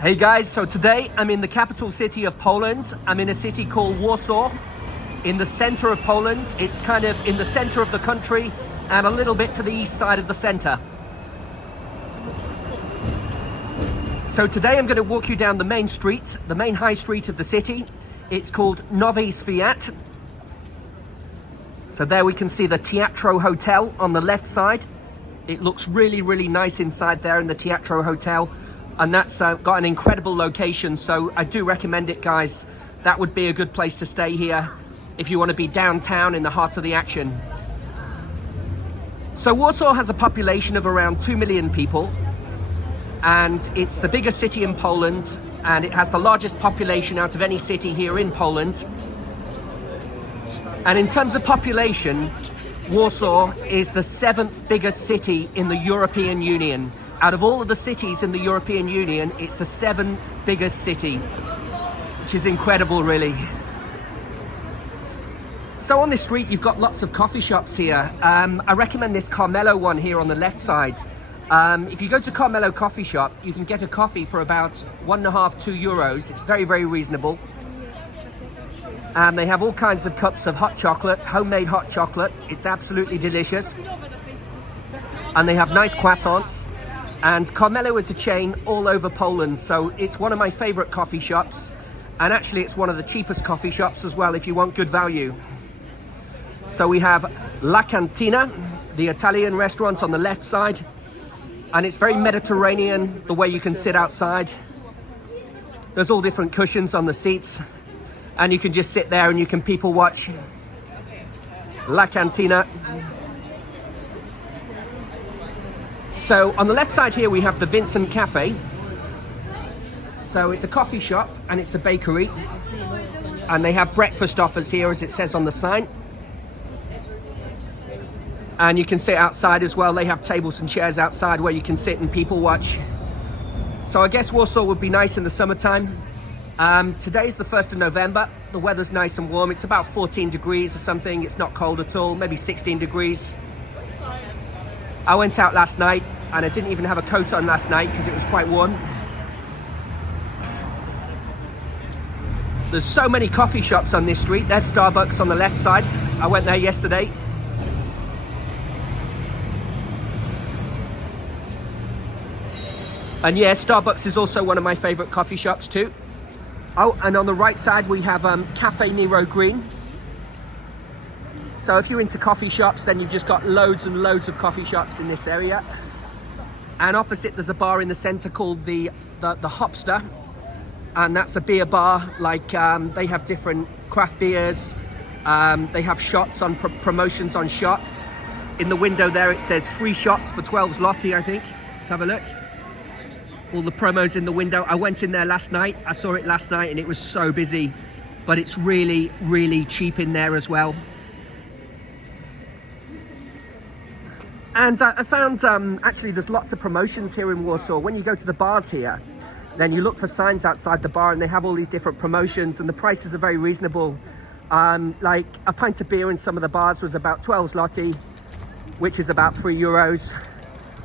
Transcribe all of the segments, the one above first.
Hey guys, so today I'm in the capital city of Poland. I'm in a city called Warsaw, in the center of Poland. It's kind of in the center of the country and a little bit to the east side of the center. So today I'm going to walk you down the main street, the main high street of the city. It's called Nowy Swiat. So there we can see the Teatro Hotel on the left side. It looks really, really nice inside there in the Teatro Hotel. And that's got an incredible location, so I do recommend it, guys. That would be a good place to stay here if you want to be downtown in the heart of the action. So Warsaw has a population of around 2 million people, and it's the biggest city in Poland, and it has the largest population out of any city here in Poland. And in terms of population, Warsaw is the 7th biggest city in the European Union. Out of all of the cities in the European Union, it's the 7th biggest city, which is incredible, really. So on this street, you've got lots of coffee shops here. I recommend this Carmelo one here on the left side. If you go to Carmelo coffee shop, you can get a coffee for about €1.5 to €2. It's very, very reasonable. And they have all kinds of cups of hot chocolate, homemade hot chocolate. It's absolutely delicious. And they have nice croissants. And Carmelo is a chain all over Poland, so it's one of my favorite coffee shops. And actually it's one of the cheapest coffee shops as well if you want good value. So we have La Cantina, the Italian restaurant on the left side. And it's very Mediterranean, the way you can sit outside. There's all different cushions on the seats. And you can just sit there and you can people watch. La Cantina. So on the left side here we have the Vincent Cafe. So it's a coffee shop and it's a bakery, and they have breakfast offers here, as it says on the sign. And you can sit outside as well. They have tables and chairs outside where you can sit and people watch. So I guess Warsaw would be nice in the summertime. Today's the 1st of November. The weather's nice and warm. It's about 14 degrees or something. It's not cold at all, maybe 16 degrees. I went out last night and I didn't even have a coat on last night because it was quite warm. There's so many coffee shops on this street. There's Starbucks on the left side. I went there yesterday. And yeah, Starbucks is also one of my favorite coffee shops too. Oh, and on the right side we have Cafe Nero Green. So if you're into coffee shops, then you've just got loads and loads of coffee shops in this area. And opposite there's a bar in the center called the Hopster. And that's a beer bar, like they have different craft beers. They have shots on promotions on shots. In the window there it says free shots for 12 zloty, I think. Let's have a look. All the promos in the window. I went in there last night. I saw it last night and it was so busy. But it's really, really cheap in there as well. And I found, actually, there's lots of promotions here in Warsaw. When you go to the bars here, then you look for signs outside the bar and they have all these different promotions and the prices are very reasonable. Like a pint of beer in some of the bars was about 12 zloty, which is about €3,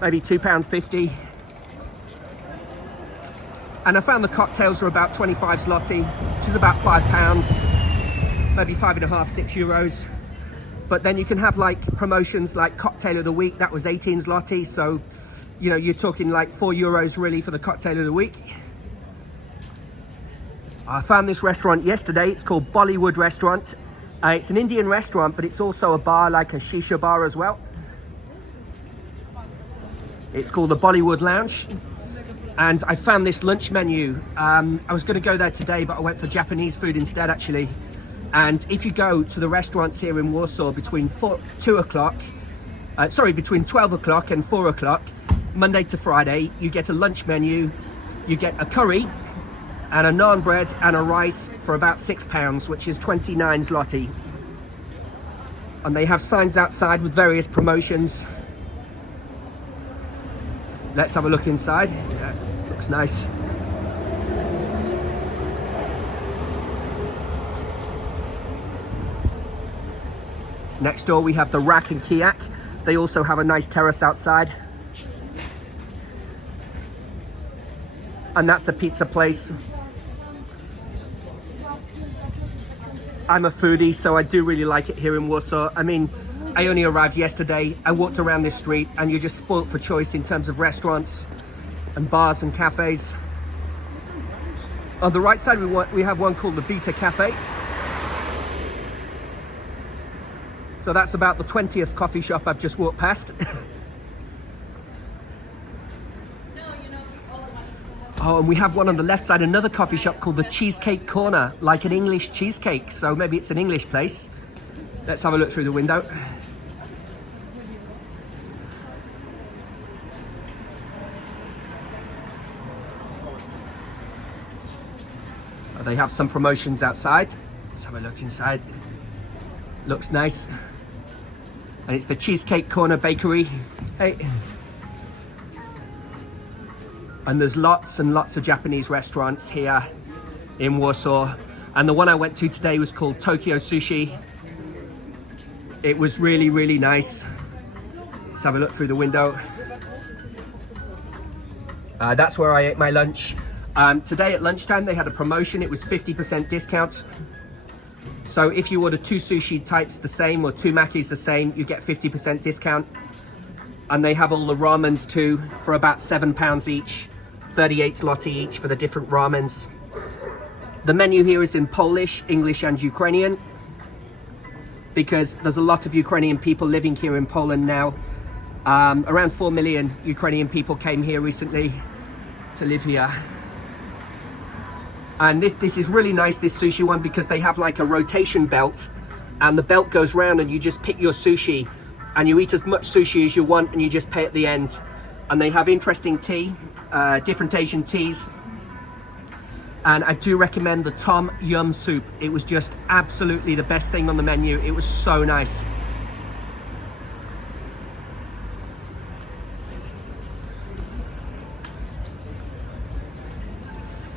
maybe £2.50. And I found the cocktails are about 25 zloty, which is about £5, maybe €5.50, €6. But then you can have like promotions like cocktail of the week. That was 18 zloty. So, you know, you're talking like €4 really for the cocktail of the week. I found this restaurant yesterday. It's called Bollywood Restaurant. It's an Indian restaurant, but it's also a bar, like a shisha bar as well. It's called the Bollywood Lounge. And I found this lunch menu. I was going to go there today, but I went for Japanese food instead, actually. And if you go to the restaurants here in Warsaw between between 12 o'clock and 4 o'clock, Monday to Friday, you get a lunch menu. You get a curry and a naan bread and a rice for about £6, which is 29 zloty. And they have signs outside with various promotions. Let's have a look inside. Yeah, looks nice. Next door we have the Rack and Kiak. They also have a nice terrace outside. And that's a pizza place. I'm a foodie, so I do really like it here in Warsaw. I mean, I only arrived yesterday. I walked around this street and you're just spoilt for choice in terms of restaurants and bars and cafes. On the right side, we have one called the Vita Cafe. So that's about the 20th coffee shop I've just walked past. Oh, and we have one on the left side, another coffee shop called the Cheesecake Corner, like an English cheesecake. So maybe it's an English place. Let's have a look through the window. They have some promotions outside. Let's have a look inside. Looks nice. And it's the Cheesecake Corner Bakery. Hey. And there's lots and lots of Japanese restaurants here in Warsaw. And the one I went to today was called Tokyo Sushi. It was really, really nice. Let's have a look through the window. That's where I ate my lunch. Today at lunchtime, they had a promotion. It was 50% discount. So if you order 2 sushi types the same or 2 makis the same, you get 50% discount. And they have all the ramens too for about £7 each, 38 zloty each for the different ramens. The menu here is in Polish, English and Ukrainian, because there's a lot of Ukrainian people living here in Poland now. Around 4 million Ukrainian people came here recently to live here. And this is really nice, this sushi one, because they have like a rotation belt and the belt goes round and you just pick your sushi and you eat as much sushi as you want and you just pay at the end. And they have interesting tea, different Asian teas. And I do recommend the Tom Yum soup. It was just absolutely the best thing on the menu. It was so nice.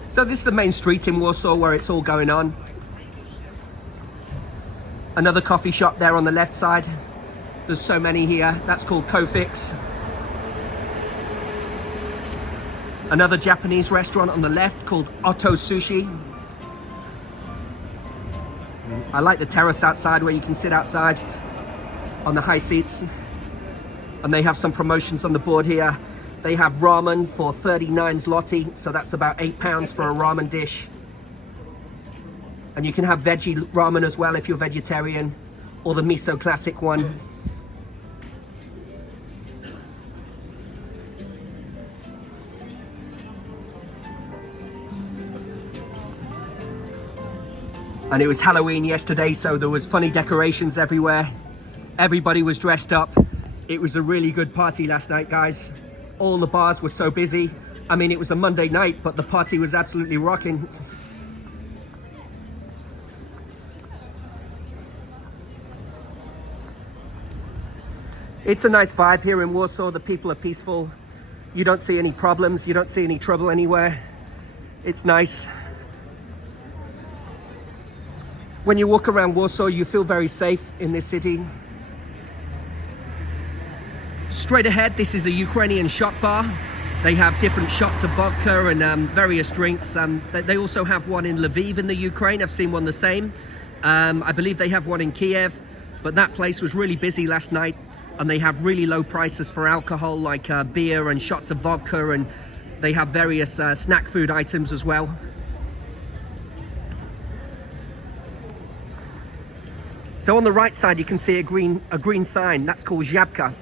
So this is the main street in Warsaw where it's all going on. Another coffee shop there on the left side. There's so many here. That's called Kofix. Another Japanese restaurant on the left called Otto Sushi. I like the terrace outside where you can sit outside on the high seats. And they have some promotions on the board here. They have ramen for 39 zloty, so that's about £8 for a ramen dish. And you can have veggie ramen as well if you're vegetarian, or the miso classic one. And it was Halloween yesterday, so there was funny decorations everywhere. Everybody was dressed up. It was a really good party last night, guys. All the bars were so busy. I mean, it was a Monday night, but the party was absolutely rocking. It's a nice vibe here in Warsaw. The people are peaceful. You don't see any problems. You don't see any trouble anywhere. It's nice. When you walk around Warsaw, you feel very safe in this city. Straight ahead, this is a Ukrainian shot bar. They have different shots of vodka and various drinks. They also have one in Lviv in the Ukraine. I've seen one the same. I believe they have one in Kiev, but that place was really busy last night and they have really low prices for alcohol, like beer and shots of vodka, and they have various snack food items as well. So on the right side, you can see a green sign. That's called Żabka.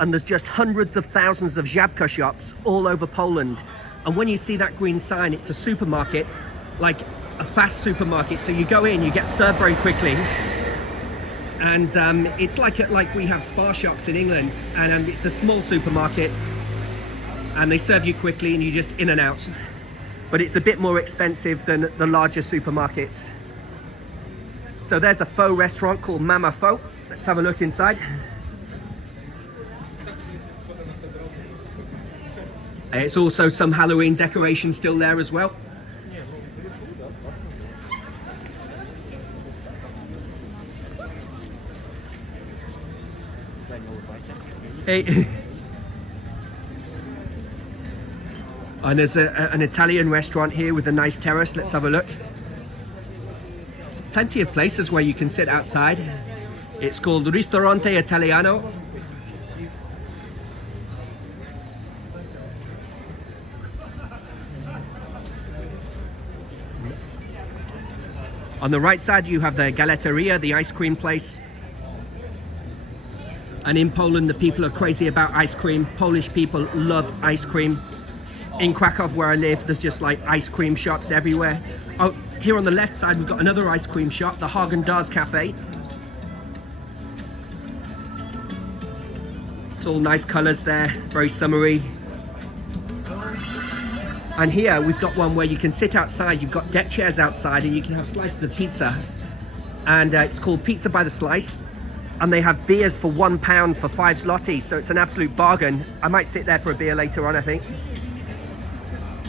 And there's just hundreds of thousands of Żabka shops all over Poland. And when you see that green sign, it's a supermarket, like a fast supermarket. So you go in, you get served very quickly. And it's like we have Spar shops in England, and it's a small supermarket. And they serve you quickly and you just in and out. But it's a bit more expensive than the larger supermarkets. So there's a pho restaurant called Mama Pho. Let's have a look inside. It's also some Halloween decoration still there as well. Hey. And there's an Italian restaurant here with a nice terrace. Let's have a look. There's plenty of places where you can sit outside. It's called Ristorante Italiano. On the right side you have the Gelateria, the ice cream place. And in Poland the people are crazy about ice cream. Polish people love ice cream. In Krakow where I live, there's just like ice cream shops everywhere. Oh, here on the left side we've got another ice cream shop, the Häagen-Dazs Cafe. It's all nice colours there, very summery. And here we've got one where you can sit outside. You've got deck chairs outside and you can have slices of pizza. And it's called Pizza by the Slice. And they have beers for £1 for 5 zloty, so it's an absolute bargain. I might sit there for a beer later on, I think.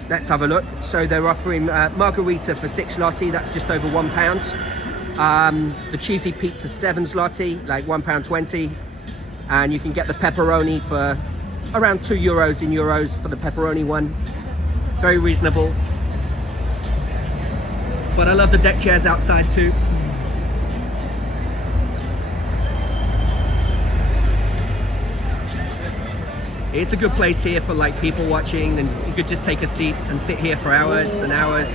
Let's have a look. So they're offering margarita for 6 zloty, that's just over £1. The cheesy pizza 7 zloty, like £1.20. And you can get the pepperoni for around €2 in euros for the pepperoni one. Very reasonable. But I love the deck chairs outside too. It's a good place here for like people watching, and you could just take a seat and sit here for hours and hours.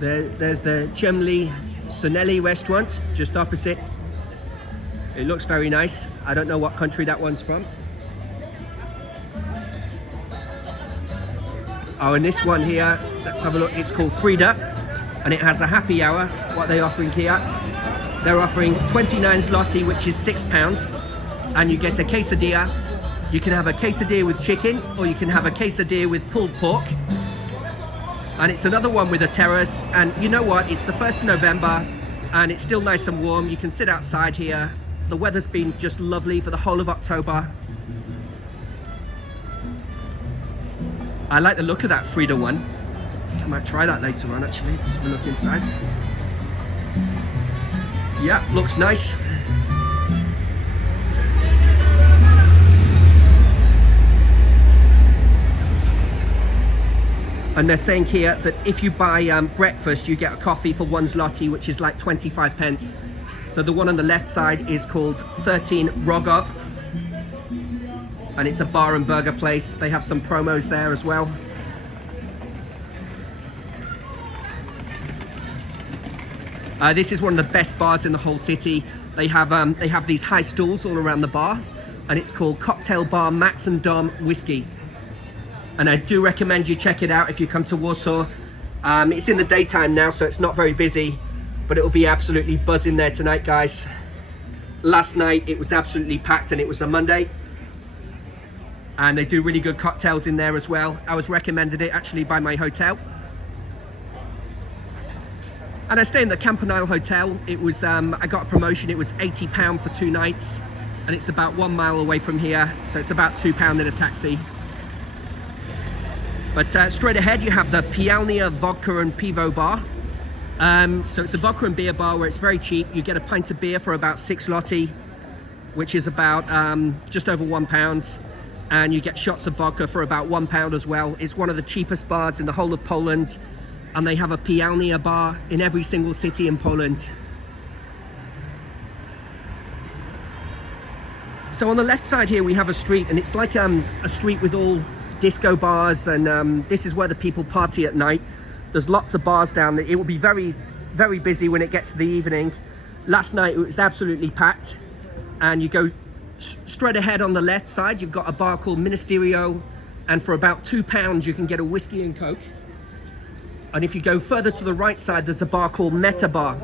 There's the Chemli Suneli restaurant just opposite. It looks very nice. I don't know what country that one's from. Oh, and this one here, let's have a look. It's called Frida, and it has a happy hour. What are they offering here? They're offering 29 zloty, which is £6, and you get a quesadilla. You can have a quesadilla with chicken, or you can have a quesadilla with pulled pork. And it's another one with a terrace, and you know what, it's the 1st of November and it's still nice and warm. You can sit outside here. The weather's been just lovely for the whole of October. I like the look of that Frida one. I might try that later on actually. Let's have a look inside. Yeah, looks nice. And they're saying here that if you buy breakfast, you get a coffee for 1 zloty, which is like 25 pence. So the one on the left side is called 13 Rogov. And it's a bar and burger place. They have some promos there as well. This is one of the best bars in the whole city. They have these high stools all around the bar. And it's called Cocktail Bar Max and Dom Whiskey. And I do recommend you check it out if you come to Warsaw. It's in the daytime now, so it's not very busy, but it'll be absolutely buzzing there tonight, guys. Last night it was absolutely packed, and it was a Monday. And they do really good cocktails in there as well. I was recommended it actually by my hotel. And I stay in the Campanile Hotel. It was, I got a promotion, it was £80 for 2 nights. And it's about 1 mile away from here, so it's about £2 in a taxi. But straight ahead you have the Pijalnia Vodka and Pivo bar. So it's a vodka and beer bar where it's very cheap. You get a pint of beer for about 6 zloty, which is about just over £1. And you get shots of vodka for about £1 as well. It's one of the cheapest bars in the whole of Poland. And they have a Pijalnia bar in every single city in Poland. So on the left side here we have a street, and it's like a street with all disco bars, and this is where the people party at night. There's lots of bars down there. It will be very, very busy when it gets to the evening. Last night it was absolutely packed, and you go straight ahead on the left side, you've got a bar called Ministerio, and for about £2 you can get a whiskey and coke. And if you go further to the right side, there's a bar called Meta Bar.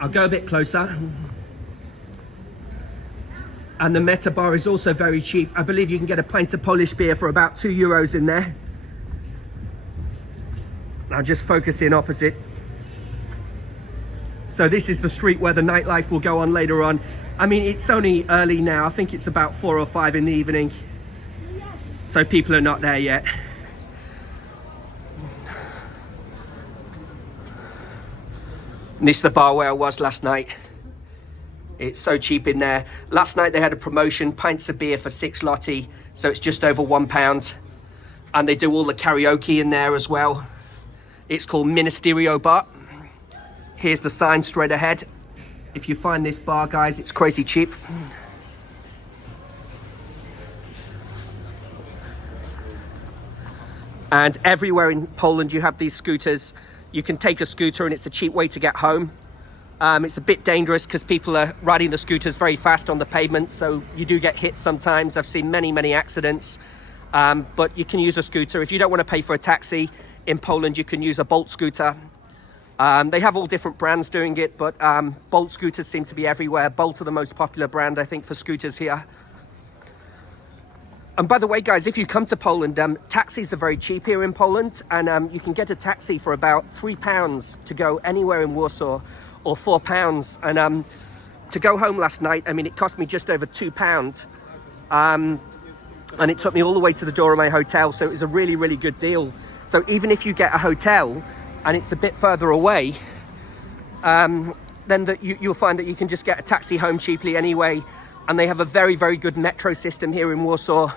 I'll go a bit closer. And the Meta Bar is also very cheap. I believe you can get a pint of Polish beer for about €2 in there. I'll just focus in opposite. So this is the street where the nightlife will go on later on. I mean, it's only early now. I think it's about 4 or 5 in the evening. So people are not there yet. And this is the bar where I was last night. It's so cheap in there. Last night they had a promotion, pints of beer for 6 lotti, so it's just over £1. And they do all the karaoke in there as well. It's called Ministerio Bar. Here's the sign straight ahead. If you find this bar, guys, it's crazy cheap. And everywhere in Poland you have these scooters. You can take a scooter and it's a cheap way to get home. It's a bit dangerous because people are riding the scooters very fast on the pavement, so you do get hit sometimes. I've seen many accidents, but you can use a scooter. If you don't want to pay for a taxi in Poland, you can use a Bolt scooter. They have all different brands doing it, but Bolt scooters seem to be everywhere. Bolt are the most popular brand, I think, for scooters here. And by the way, guys, if you come to Poland, taxis are very cheap here in Poland, and you can get a taxi for about £3 to go anywhere in Warsaw, or £4. And to go home last night, I mean, it cost me just over £2. And it took me all the way to the door of my hotel, so it was a really good deal. So even if you get a hotel and it's a bit further away, then you'll find that you can just get a taxi home cheaply anyway. And they have a very good metro system here in Warsaw.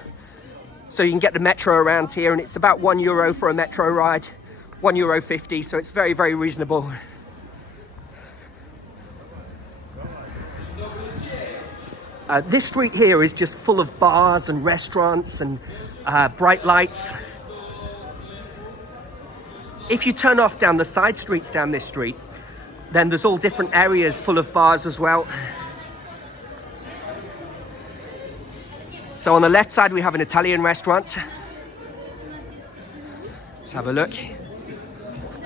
So you can get the metro around here, and it's about €1 for a metro ride, €1.50, so it's very reasonable. This street here is just full of bars and restaurants and bright lights. If you turn off down the side streets down this street, then there's all different areas full of bars as well. So on the left side we have an Italian restaurant. Let's have a look.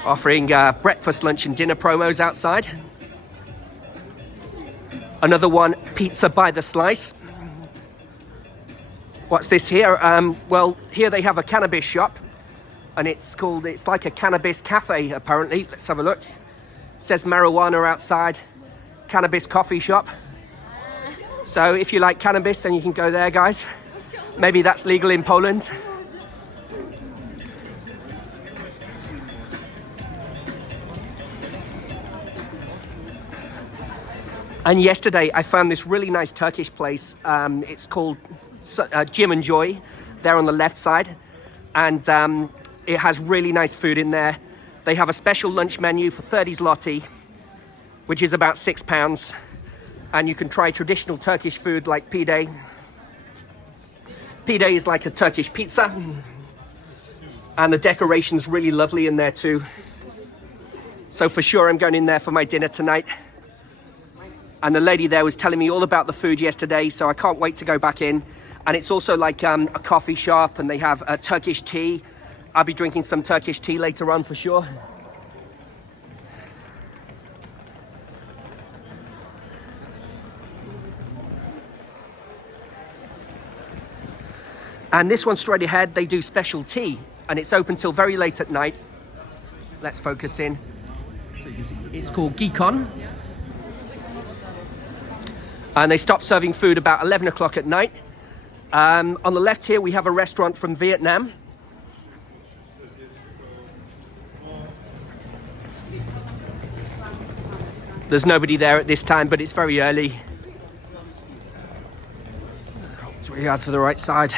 Offering breakfast, lunch and dinner promos outside. Another one, pizza by the slice. What's this here? Well, here they have a cannabis shop, and it's like a cannabis cafe apparently. Let's have a look. It says marijuana outside, cannabis coffee shop. So if you like cannabis, then you can go there, guys. Maybe that's legal in Poland. And yesterday I found this really nice Turkish place. It's called Jim and Joy. They're on the left side. And it has really nice food in there. They have a special lunch menu for 30 zloty, which is about £6. And you can try traditional Turkish food like pide. Pide is like a Turkish pizza. And the decoration's really lovely in there too. So for sure I'm going in there for my dinner tonight. And the lady there was telling me all about the food yesterday, so I can't wait to go back in. And it's also like a coffee shop, and they have Turkish tea. I'll be drinking some Turkish tea later on for sure. And this one straight ahead, they do special tea, and it's open till very late at night. Let's focus in. So you can see it's called Gikon. And they stop serving food about 11 o'clock at night. On the left here, we have a restaurant from Vietnam. There's nobody there at this time, but it's very early. It's really hard for the right side.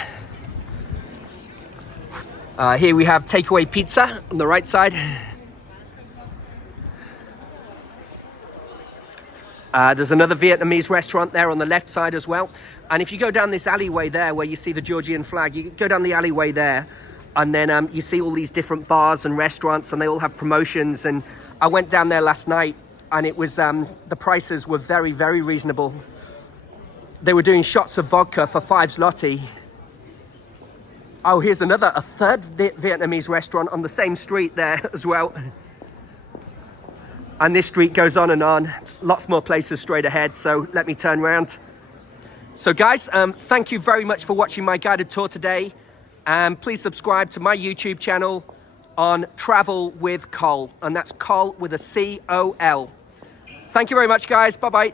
Here we have takeaway pizza on the right side. There's another Vietnamese restaurant there on the left side as well. And if you go down this alleyway there where you see the Georgian flag, you go down the alleyway there, and then you see all these different bars and restaurants, and they all have promotions. And I went down there last night, and it was the prices were very reasonable. They were doing shots of vodka for 5 zloty. Oh, here's a third Vietnamese restaurant on the same street there as well. And this street goes on and on. Lots more places straight ahead, so let me turn around. So guys, thank you very much for watching my guided tour today. And please subscribe to my YouTube channel on Travel with Col. And that's Col with a C-O-L. Thank you very much, guys. Bye-bye.